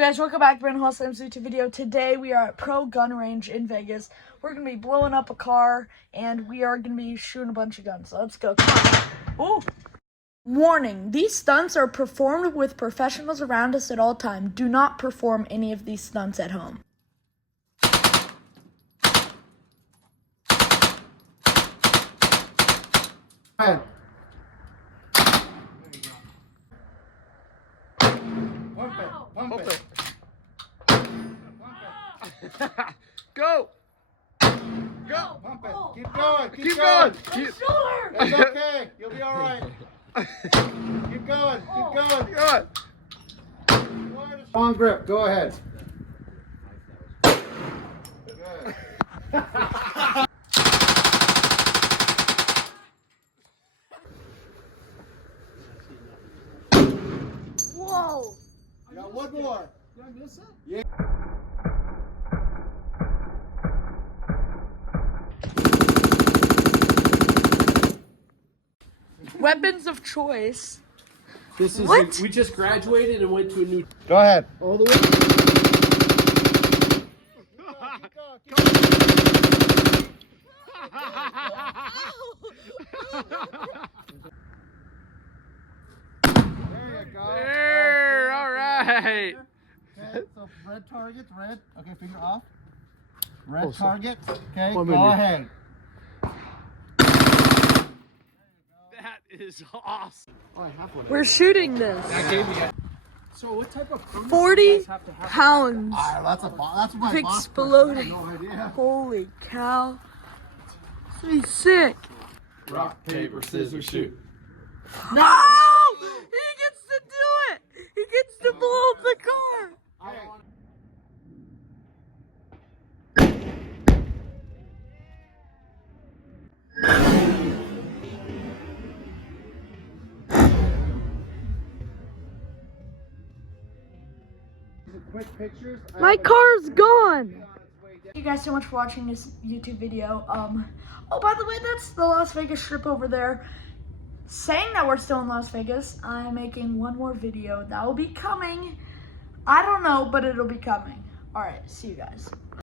guys, welcome back to Brandon Hall Slam's YouTube video. Today we are at Pro Gun Range in Vegas. We're going to be blowing up a car and we are going to be shooting a bunch of guns. So let's go. Come on. Ooh. Warning, these stunts are performed with professionals around us at all times. Do not perform any of these stunts at home. Pump it. Go! Go! Pump it. Keep going. Keep going. It's okay. You'll be all right. Keep going. Keep going. Good. Strong grip. Go ahead. Whoa! You got one more. Did I miss it? Yeah. Weapons of choice. This is What? we just graduated and went to a new Go ahead. all the way. There you go. There, all right. Okay, so red target, red. Okay, finger off. Red Oh, sorry. target. Okay, Oh, I'm go in here. ahead. That is awesome. Oh, I have one. We're shooting this. That gave me a... So what type of permit 40 do you guys have to have? pounds. That's that's my It's boss exploding. person. I have no idea. Holy cow. This is sick. Rock, paper, scissors, shoot. No! He gets to do it! He gets to blow up the car! Quick pictures. My car's gone! Thank you guys so much for watching this YouTube video. Oh, by the way, that's the Las Vegas Strip over there. Saying that we're still in Las Vegas, I'm making one more video that will be coming. I don't know, but it'll be coming. Alright, see you guys.